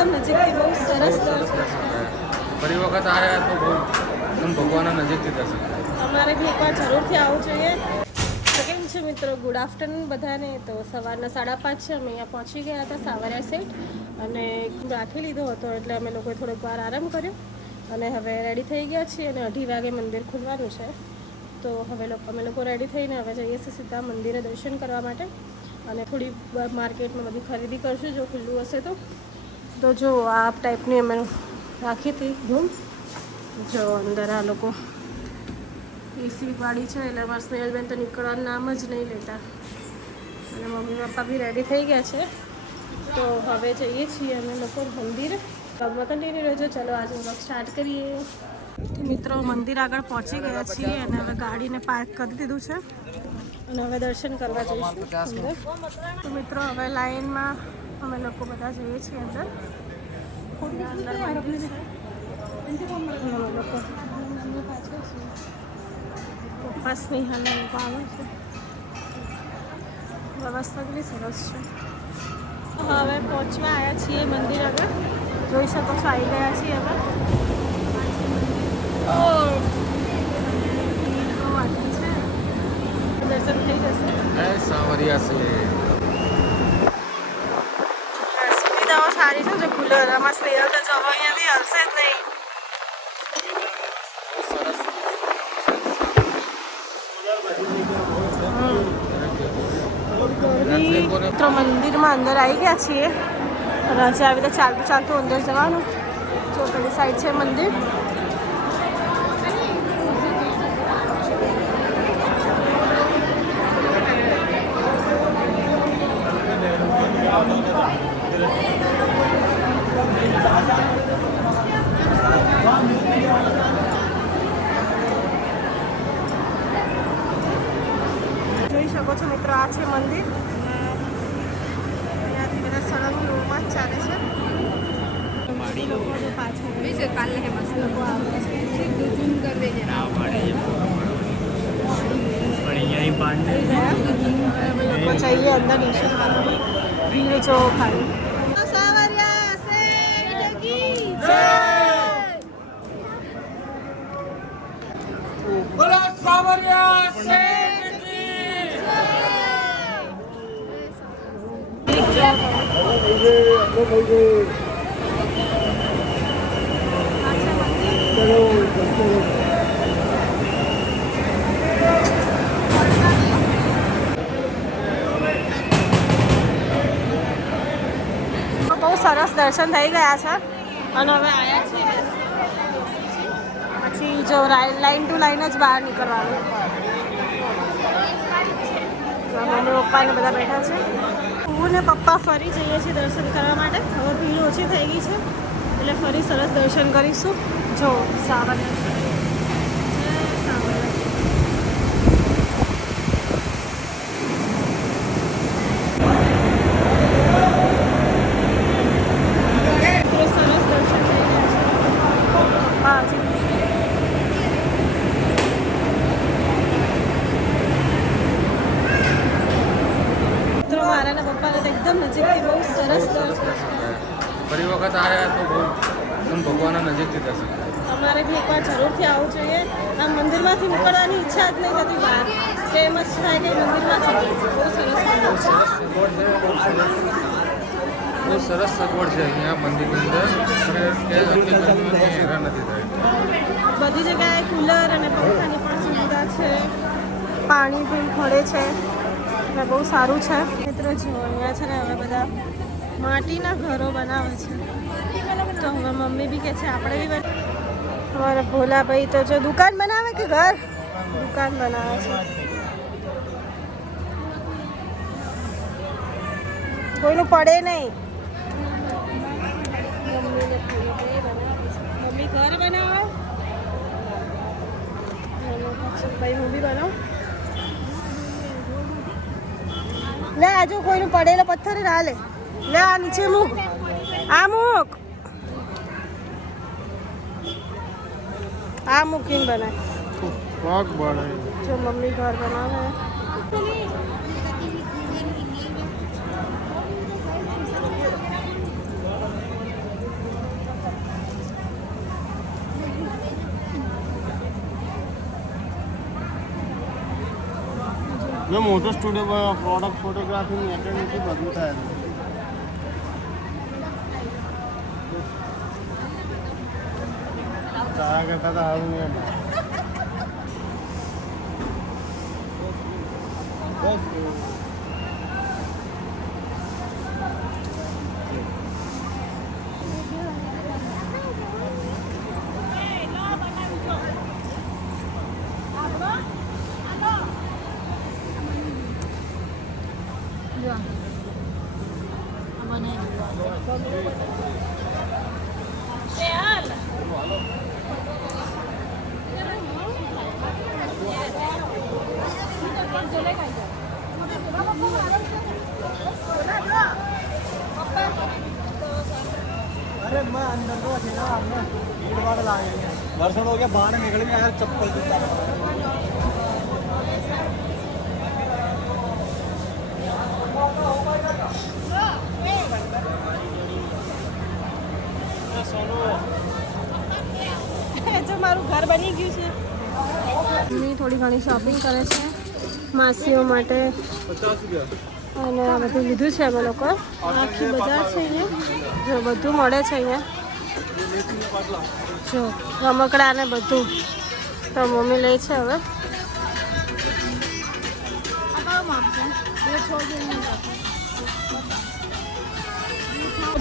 એકદમ નજીકથી બહુ સરસ દર્શન. ફરી વખત આવ્યા તો બહુ એકદમ ભગવાનના નજીકથી દર્શન. અમારે બી એકવાર જરૂરથી આવવું જોઈએ. તો કેમ છે મિત્રો, ગુડ આફ્ટરનૂન બધાને. તો સવારના 5:30 છે, અમે અહીંયા પહોંચી ગયા હતા સાવરિયા સેટ અને રાખી લીધો હતો, એટલે અમે લોકોએ થોડોક વાર આરામ કર્યો અને હવે રેડી થઈ ગયા છીએ અને 2:30 વાગે મંદિર ખુલવાનું છે. તો હવે અમે લોકો રેડી થઈને હવે જઈએ છીએ સીધા મંદિરે દર્શન કરવા માટે અને થોડી માર્કેટમાં બધી ખરીદી કરશું જો ખુલ્લું હશે તો જો આ ટાઈપની અમે રાખી હતી રૂમ. જો અંદર આ લોકો એસી વાળી છે એટલે અમારા સ્નેહલબેન તો નીકળવાનું નામ જ નહીં લેતા અને મમ્મી પપ્પા બી રેડી થઈ ગયા છે. તો હવે જઈએ છીએ અમે લોકો મંદિર. પગમાં કન્ટિન્યુ રહેજો. ચલો આજે વ્લોગ સ્ટાર્ટ કરીએ. મિત્રો મંદિર આગળ પહોંચી ગયા છીએ અને હવે ગાડીને પાર્ક કરી દીધું છે અને હવે દર્શન કરવા જઈશું અંદર. તો મિત્રો હવે લાઈનમાં અમે લોકો બધા જઈએ છીએ અંદર. પપ્પા સ્નેહાના લોકો આવે છે. વ્યવસ્થા કેટલી સરસ છે. હવે પહોંચવા આવ્યા છીએ મંદિર આગળ. જોઈ શકો છો આવી ગયા છીએ હવે. દર્શન થઈ જશે. સાવરિયા છે. સુવિધાઓ સારી છે. જો કુલર આમાં સ્નેહલ તો જો અહીંયા બી હલશે જ નહીં. મિત્રો મંદિરમાં અંદર આવી ગયા છીએ અને હજી આવી રીતે ચાલતું ચાલતું અંદર જવાનું. જો પેલી સાઈડ છે મંદિર. જોઈ શકો છો મિત્રો, આ છે મંદિર. અહીંયાથી બધા સળંગ રોમાં જ ચાલે છે. લોકો પાછળ લોકો આવે છે. લોકો જઈએ અંદર દર્શન કરવા. ભીડ જો ખાલી. બહુ સરસ દર્શન થઈ ગયા છે અને હવે આવ્યા છીએ પછી જો લાઈન ટુ લાઈન જ બહાર નીકળવાનું. મમ્મી પપ્પા ને બધા બેઠા છે. હું ને પપ્પા ફરી જઈએ છીએ દર્શન કરવા માટે. હવે ભીડ ઓછી થઈ ગઈ છે એટલે ફરી સરસ દર્શન કરીશું. જો સાવરિયા એકદમ નજીકથી બહુ સરસ દર્શન. ફરી વખત આવ્યા તો બહુ એકદમ ભગવાનના નજીકથી દર્શન. અમારે બી એકવાર જરૂરથી આવવું જોઈએ. આ મંદિરમાંથી નીકળવાની ઈચ્છા જ નહીં થતી બહાર. કે એમ જ થાય કે મંદિરમાં છે. બહુ સરસ સગવડ છે અહીંયા મંદિરની અંદર. હેરાન નથી થાય. બધી જગ્યાએ કુલર અને પંખાની પણ સુવિધા છે. પાણી બી મળે છે. બહુ સારું છે. મિત્રો જો અહીંયા છે ને હવે બધા માટીના ઘરો બનાવે છે. તો હવે મમ્મી બી કહે છે આપણે બી અમારા ભોલાભાઈ તો જો દુકાન બનાવે કે ઘર દુકાન બનાવે છે. કોઈનું પડે નહીં. મમ્મી ઘર બનાવે. ભાઈ હું બી બનાવું. લે આજુ કોઈનું પડેલો પથ્થર ના લે. લે આ નીચે મૂક. આ મૂક. આ મૂકીને બનાય. જો મમ્મી ઘર બનાવે. મેં મોટો સ્ટુડિયો પ્રોડક્ટ ફોટોગ્રાફી એકેડમી બધું થાય તારા કરતા તો સારું નહીં अरे मैं अंदर तो थे ना हमने भीड़ भाड़ लाए वर्षण हो गया बाहर निकल गया यार चप्पल जूता જો મારું ઘર બની ગયું છે મમ્મી થોડી ઘણી શોપિંગ કરે છે માસીઓ માટે 50 रुपया અને આ બધું લીધું છે અમે લોકો આખી બજાર છે અહીંયા જો બધું મળે છે અહીંયા જો રમકડા ને બધું તો મમ્મી લે છે હવે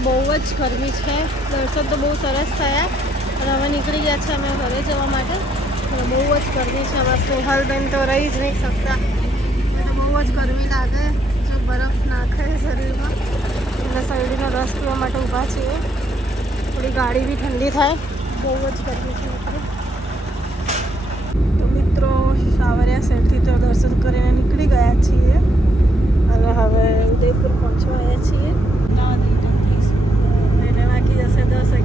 બહુ જ ગરમી છે દર્શન તો બહુ સરસ થયા અને હવે નીકળી ગયા છે અમે ઘરે જવા માટે બહુ જ ગરમી છે અમારા સ્નેહલબેન તો રહી જ નહીં શકતા બહુ જ ગરમી લાગે જો બરફ નાખે શરીરમાં એટલે શરડીનો રસ પીવા માટે ઊભા છીએ થોડી ગાડી બી ઠંડી થાય બહુ જ ગરમી છે તો મિત્રો સાવરિયા સાઈડથી તો દર્શન કરીને નીકળી ગયા છીએ અને હવે ઉદયપુર પહોંચવા આવ્યા છીએ એટલે બાકી જશે 10-11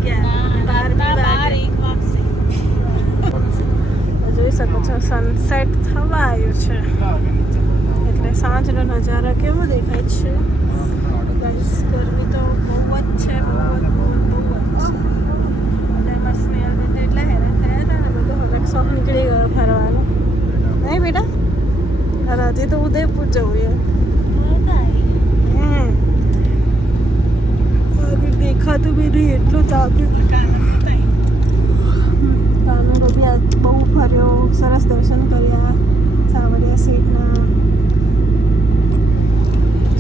જોઈ શકો છો સનસેટ થવા આવ્યું છે એટલે સાંજનો નજારો કેવો દેખાય છે ગાઈસ ગરમી તો બહુ જ છે બહુ જ એટલે એમાં સ્નેહલબેન તો એટલા હેરાન થયા હતા ને બધું હવે શોખ નીકળી ગયો ફરવાનો નહીં બેટા અને હજી તો ઉદયપુર જવું યાર દેખાતું બી નહીં એટલું તાપ્યું કાનુડો બી આજ બહુ ફર્યો સરસ દર્શન કર્યા સાવરિયા સીટના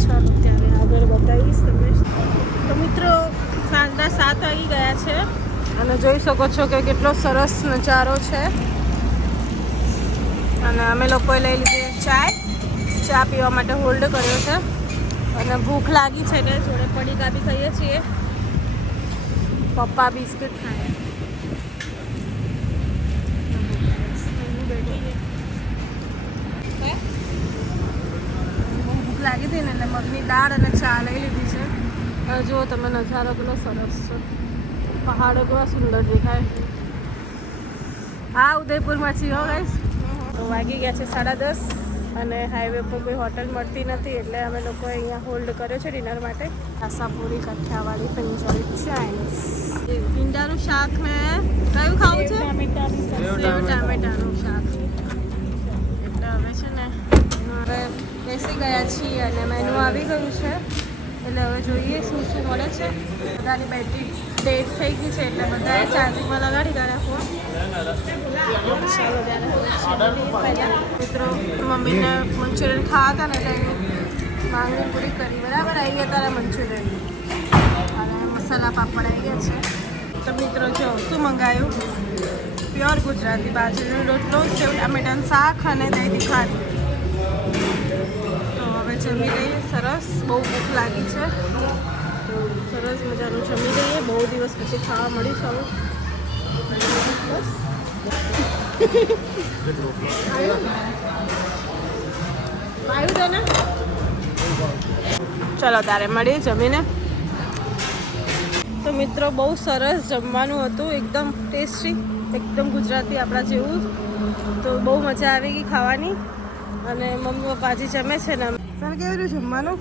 ચાલો ત્યારે આગળ બતાવીશ તમે તો મિત્રો સાંજના 7 વાગી ગયા છે અને જોઈ શકો છો કે કેટલો સરસ નજારો છે અને અમે લોકોએ લઈ લીધી ચા પીવા માટે હોલ્ડ કર્યો છે અને ભૂખ લાગી છે એટલે જોડે પડીકા બી ખાઈએ છીએ પપ્પા બિસ્કિટ ખાય ભૂખ લાગી હતી ને એટલે મગની દાળ અને ચા લઈ લીધી છે હવે જુઓ તમે નજારો કેટલો સરસ છે પહાડો કેવા સુંદર દેખાય હા ઉદયપુરમાં છીએ હો ગાઈસ તો વાગી ગયા છે 10:30 અને હાઈવે પર કોઈ હોટલ મળતી નથી એટલે અમે લોકોએ અહીંયા હોલ્ડ કર્યો છે ડિનર માટે આશાપુરી કઠિયાવાડી પંજાબી ચાઇનીઝ ઈંડાનું શાક ને કયું ખાવું છે સેવ ટામેટાનું શાક એટલે હવે છે ને હવે બેસી ગયા છીએ અને મેનુ આવી ગયું છે એટલે હવે જોઈએ શું શું મળે છે બધાની બેટરી ડેટ થઈ ગઈ છે એટલે બધાએ ચાર્જિંગમાં લગાડી ગયા ફોન ચાલો ત્યારે મિત્રો મમ્મીને મંચુરિયન ખાવા હતા ને એટલે માંગણી પૂરી કરી બરાબર આવી ગયા તારા મંચુરિયન અને મસાલા પાપડ આવી ગયા છે તો મિત્રો જો શું મંગાવ્યું પ્યોર ગુજરાતી બાજરીનો રોટલો સેવ ટામેટાનું શાક અને દહીં તીખારી તો હવે જમી લઈએ સરસ બહુ ભૂખ લાગી છે તો સરસ મજાનું જમી લઈએ બહુ દિવસ પછી ખાવા મળ્યું છે હવે બસ આવ્યું તો ને ચલો તારે મળીએ જમીને તો મિત્રો બહુ સરસ જમવાનું હતું એકદમ ટેસ્ટી એકદમ ગુજરાતી આપણા જેવું તો બહુ મજા આવી ગઈ ખાવાની અને મમ્મી પપ્પા હજી જમે છે ને તને કેવું રહ્યું જમવાનું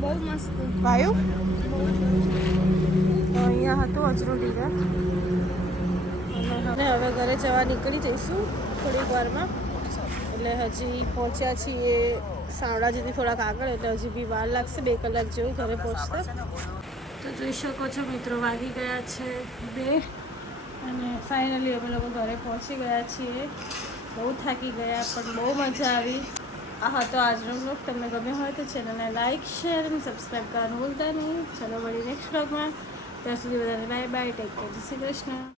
બહુ મસ્ત ભાયું તો અહીંયા હતું અજરું ડીગર અને હવે ઘરે જવા નીકળી જઈશું થોડીક વારમાં એટલે હજી પહોંચ્યા છીએ શામળાજીથી થોડાક આગળ, એટલે હજી બી વાર લાગશે 2 કલાક જેવું ઘરે પહોંચતા. તો જોઈ શકો છો મિત્રો, વાગી ગયા છે 2 અને ફાઇનલી અમે લોકો ઘરે પહોંચી ગયા છીએ. બહુ થાકી ગયા પણ બહુ મજા આવી. આ હતો આજનો બ્લોગ. તમને ગમ્યો હોય તો ચેનલને લાઇક, શેર અને સબસ્ક્રાઈબ કરવાનું ભૂલતા નહીં. ચલો મળી નેક્સ્ટ બ્લોગમાં. ત્યાં સુધી બધાને બાય બાય, ટેક કેર, જય શ્રી કૃષ્ણ.